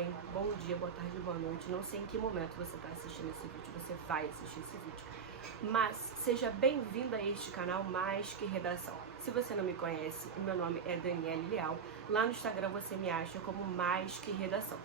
jovem, bom dia, boa tarde, boa noite. Não sei em que momento você está assistindo esse vídeo, você vai assistir esse vídeo. Mas seja bem-vindo a este canal Mais Que Redação. Se você não me conhece, o meu nome é Daniele Leal. Lá no Instagram você me acha como Mais Que Redação.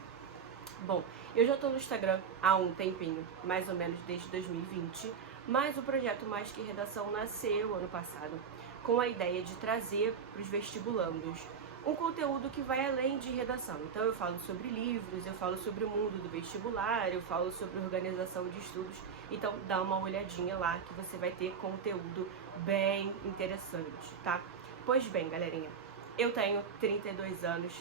Bom, eu já estou no Instagram há um tempinho, mais ou menos desde 2020, mas o projeto Mais Que Redação nasceu ano passado com a ideia de trazer para os vestibulandos um conteúdo que vai além de redação. Então eu falo sobre livros, eu falo sobre o mundo do vestibular, eu falo sobre organização de estudos. Então dá uma olhadinha lá que você vai ter conteúdo bem interessante, tá? Pois bem, galerinha, eu tenho 32 anos,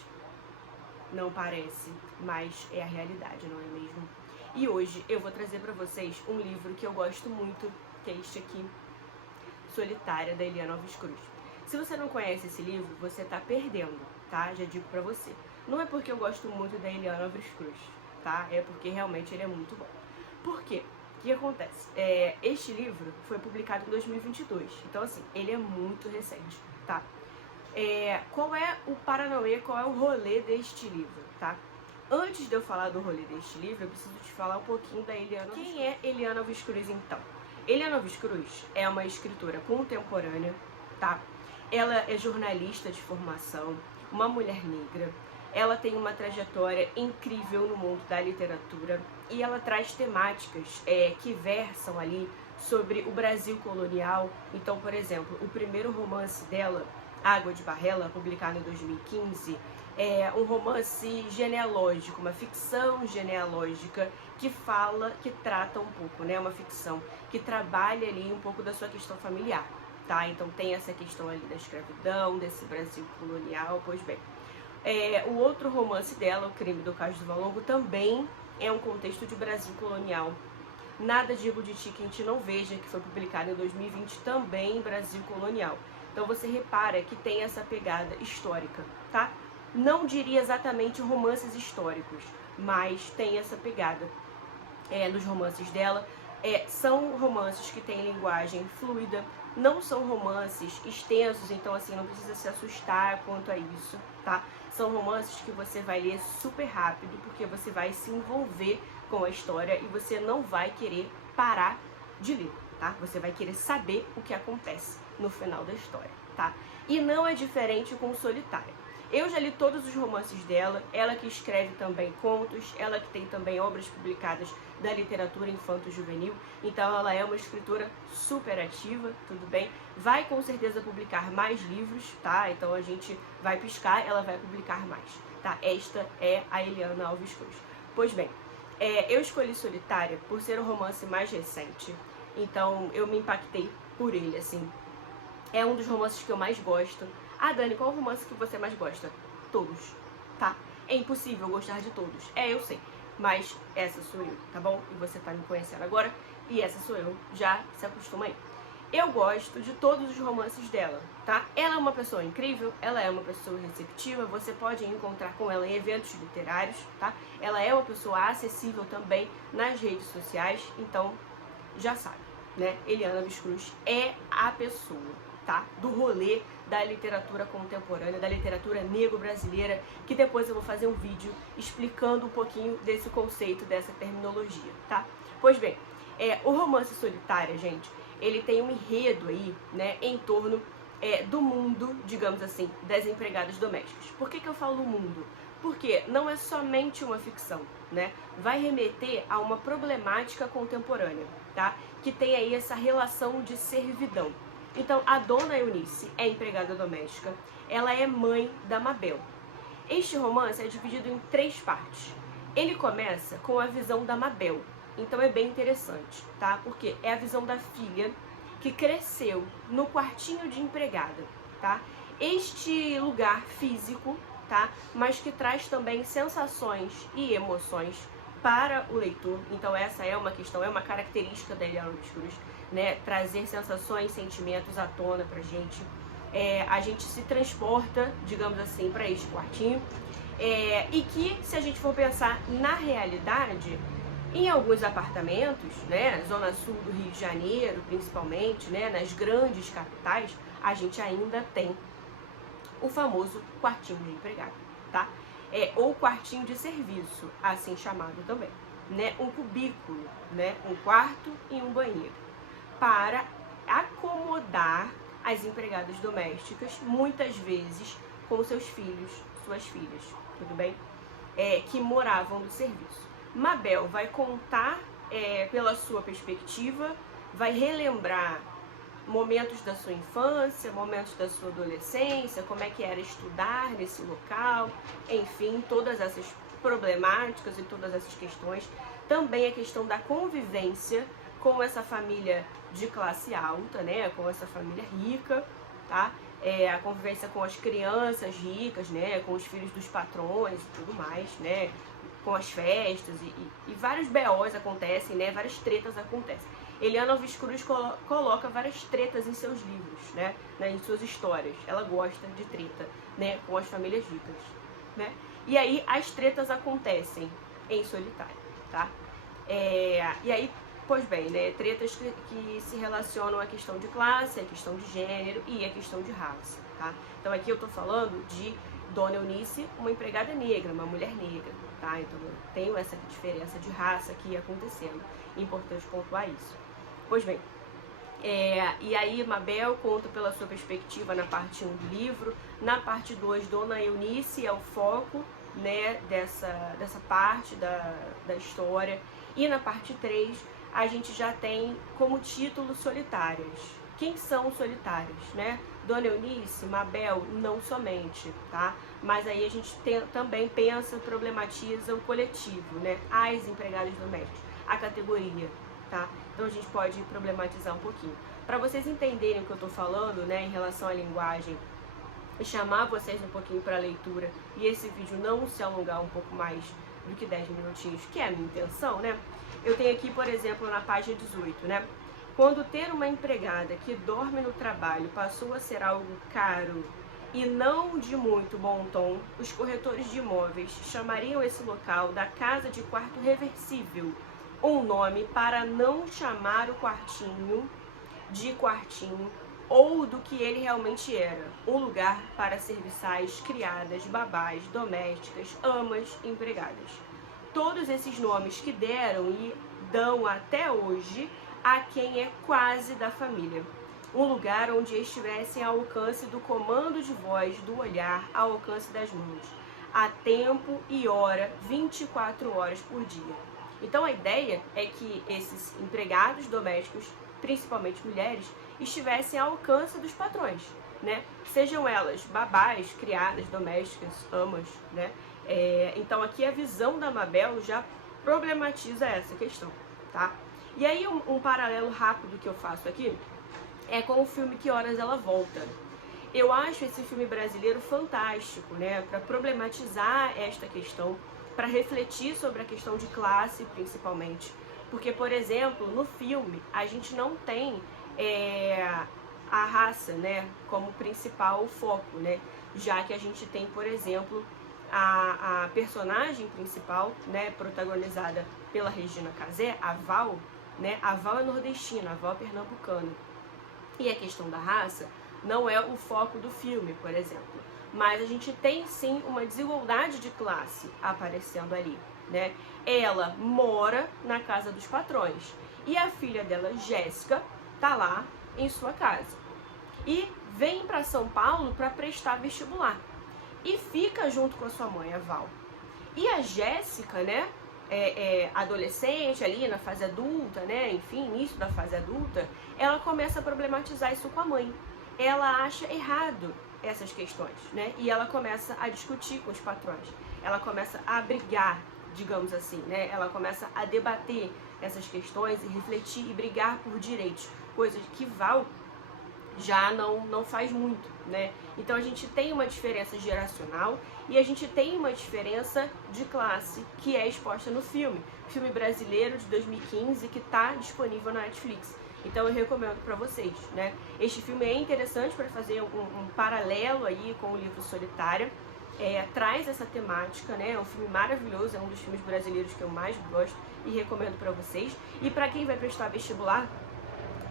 não parece, mas é a realidade, não é mesmo? E hoje eu vou trazer para vocês um livro que eu gosto muito, que é este aqui, Solitária, da Eliana Alves Cruz. Se você não conhece esse livro, você tá perdendo, tá? Já digo pra você. Não é porque eu gosto muito da Eliana Alves Cruz, tá? É porque realmente ele é muito bom. Por quê? O que acontece? Este livro foi publicado em 2022, então assim, ele é muito recente, tá? Qual é o paranauê, qual é o rolê deste livro, tá? Antes de eu falar do rolê deste livro, eu preciso te falar um pouquinho da Eliana Alves Cruz. Quem é Eliana Alves Cruz, então? Eliana Alves Cruz é uma escritora contemporânea, tá? Ela é jornalista de formação, uma mulher negra. Ela tem uma trajetória incrível no mundo da literatura e ela traz temáticas que versam ali sobre o Brasil colonial. Então, por exemplo, o primeiro romance dela, Água de Barrela, publicado em 2015, é um romance genealógico, uma ficção genealógica que trata um pouco, né, uma ficção que trabalha ali um pouco da sua questão familiar. Tá? Então tem essa questão ali da escravidão, desse Brasil colonial, pois bem. O outro romance dela, O Crime do Cais do Valongo, também é um contexto de Brasil colonial. Nada Digo de Ti Que a Gente Não Veja, que foi publicado em 2020, também Brasil colonial. Então você repara que tem essa pegada histórica, tá? Não diria exatamente romances históricos, mas tem essa pegada nos romances dela. São romances que têm linguagem fluida, não são romances extensos, então assim, não precisa se assustar quanto a isso, tá? São romances que você vai ler super rápido, porque você vai se envolver com a história e você não vai querer parar de ler, tá? Você vai querer saber o que acontece no final da história, tá? E não é diferente com Solitária. Eu já li todos os romances dela, ela que escreve também contos, ela que tem também obras publicadas da literatura infanto-juvenil, então ela é uma escritora super ativa, tudo bem? Vai com certeza publicar mais livros, tá? Então a gente vai piscar, ela vai publicar mais, tá? Esta é a Eliana Alves Cruz. Pois bem, eu escolhi Solitária por ser o romance mais recente, então eu me impactei por ele, assim. É um dos romances que eu mais gosto. Ah, Dani, qual o romance que você mais gosta? Todos, tá? É impossível gostar de todos. Eu sei. Mas essa sou eu, tá bom? E você tá me conhecendo agora. E essa sou eu. Já se acostuma aí. Eu gosto de todos os romances dela, tá? Ela é uma pessoa incrível, ela é uma pessoa receptiva, você pode encontrar com ela em eventos literários, tá? Ela é uma pessoa acessível também nas redes sociais, então já sabe, né? Eliana Alves Cruz é a pessoa, tá? Do rolê da literatura contemporânea, da literatura negro-brasileira, que depois eu vou fazer um vídeo explicando um pouquinho desse conceito, dessa terminologia, tá? Pois bem, o romance Solitária, gente, ele tem um enredo aí, né, em torno do mundo, digamos assim, das empregadas domésticas. Por que eu falo mundo? Porque não é somente uma ficção, né? Vai remeter a uma problemática contemporânea, tá? Que tem aí essa relação de servidão. Então, a dona Eunice é empregada doméstica, ela é mãe da Mabel. Este romance é dividido em 3 partes. Ele começa com a visão da Mabel, então é bem interessante, tá? Porque é a visão da filha que cresceu no quartinho de empregada, tá? Este lugar físico, tá? Mas que traz também sensações e emoções para o leitor. Então essa é uma questão, é uma característica da Eliana Alves Cruz, né? Trazer sensações, sentimentos à tona pra gente. A gente se transporta, digamos assim, para este quartinho. E que, se a gente for pensar na realidade, em alguns apartamentos, né, Zona Sul do Rio de Janeiro, principalmente, né, nas grandes capitais, a gente ainda tem o famoso quartinho de empregado, tá? ou quartinho de serviço, assim chamado também, né? Um cubículo, né? Um quarto e um banheiro, para acomodar as empregadas domésticas, muitas vezes com seus filhos, suas filhas, tudo bem? Que moravam no serviço. Mabel vai contar pela sua perspectiva, vai relembrar momentos da sua infância, momentos da sua adolescência, como é que era estudar nesse local, enfim, todas essas problemáticas e todas essas questões. Também a questão da convivência com essa família de classe alta, né, com essa família rica, tá? A convivência com as crianças ricas, né, com os filhos dos patrões e tudo mais, né, com as festas e vários BOs acontecem, né, várias tretas acontecem. Eliana Alves Cruz coloca várias tretas em seus livros, né, em suas histórias. Ela gosta de treta, né, com as famílias ricas, né? E aí as tretas acontecem em solitário, tá? E aí, pois bem, né, tretas que se relacionam à questão de classe, à questão de gênero e à questão de raça, tá? Então aqui eu tô falando de Dona Eunice, uma empregada negra, uma mulher negra, tá? Então eu tenho essa diferença de raça aqui acontecendo. Importante pontuar isso. Pois bem, e aí Mabel conta pela sua perspectiva na parte 1 do livro. Na parte 2, Dona Eunice é o foco, né, dessa parte da história. E na parte 3, a gente já tem como título Solitárias. Quem são os solitários, né? Dona Eunice, Mabel, não somente, tá? Mas aí a gente também pensa, problematiza o coletivo, né? As empregadas domésticas, a categoria, tá? Então a gente pode problematizar um pouquinho. Para vocês entenderem o que eu tô falando, né, em relação à linguagem, e chamar vocês um pouquinho para a leitura, e esse vídeo não se alongar um pouco mais do que 10 minutinhos, que é a minha intenção, né? Eu tenho aqui, por exemplo, na página 18, né? Quando ter uma empregada que dorme no trabalho passou a ser algo caro e não de muito bom tom, os corretores de imóveis chamariam esse local da casa de quarto reversível, um nome para não chamar o quartinho de quartinho ou do que ele realmente era, um lugar para serviçais, criadas, babás, domésticas, amas, empregadas. Todos esses nomes que deram e dão até hoje a quem é quase da família. Um lugar onde estivessem ao alcance do comando de voz, do olhar, ao alcance das mãos, a tempo e hora, 24 horas por dia. Então a ideia é que esses empregados domésticos, principalmente mulheres, estivessem ao alcance dos patrões, né? Sejam elas babás, criadas, domésticas, amas, né? Então aqui a visão da Mabel já problematiza essa questão, tá? E aí um paralelo rápido que eu faço aqui é com o filme Que Horas Ela Volta. Eu acho esse filme brasileiro fantástico, né? Para problematizar esta questão, para refletir sobre a questão de classe, principalmente. Porque, por exemplo, no filme, a gente não tem a raça, né, como principal foco, né? Já que a gente tem, por exemplo, a personagem principal, né, protagonizada pela Regina Casé, a Val, né? A Val é nordestina, a Val é pernambucana. E a questão da raça não é o foco do filme, por exemplo. Mas a gente tem sim uma desigualdade de classe aparecendo ali, né? Ela mora na casa dos patrões e a filha dela, Jéssica, tá lá em sua casa. E vem para São Paulo para prestar vestibular. E fica junto com a sua mãe, a Val. E a Jéssica, né, adolescente ali na fase adulta, né, enfim, início da fase adulta, ela começa a problematizar isso com a mãe. Ela acha errado essas questões, né, e ela começa a discutir com os patrões. Ela começa a brigar, digamos assim, né, ela começa a debater essas questões e refletir e brigar por direitos, coisas que Val já não faz muito, né? Então a gente tem uma diferença geracional e a gente tem uma diferença de classe que é exposta no filme brasileiro de 2015 que está disponível na Netflix. Então eu recomendo para vocês, né? Este filme é interessante para fazer um paralelo aí com o livro Solitária. Traz essa temática, né? É um filme maravilhoso, é um dos filmes brasileiros que eu mais gosto e recomendo para vocês. E para quem vai prestar vestibular,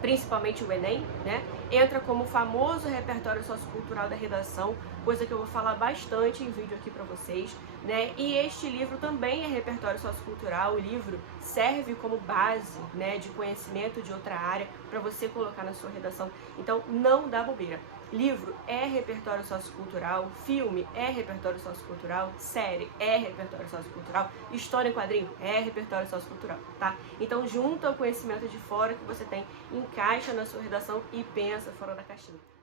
principalmente o Enem, né? entra como o famoso repertório sociocultural da redação, coisa que eu vou falar bastante em vídeo aqui para vocês, né? E este livro também é repertório sociocultural. O livro serve como base, né, de conhecimento de outra área para você colocar na sua redação. Então não dá bobeira. Livro é repertório sociocultural, filme é repertório sociocultural, série é repertório sociocultural, história em quadrinho é repertório sociocultural, tá? Então junta o conhecimento de fora que você tem, encaixa na sua redação e pensa fora da caixinha.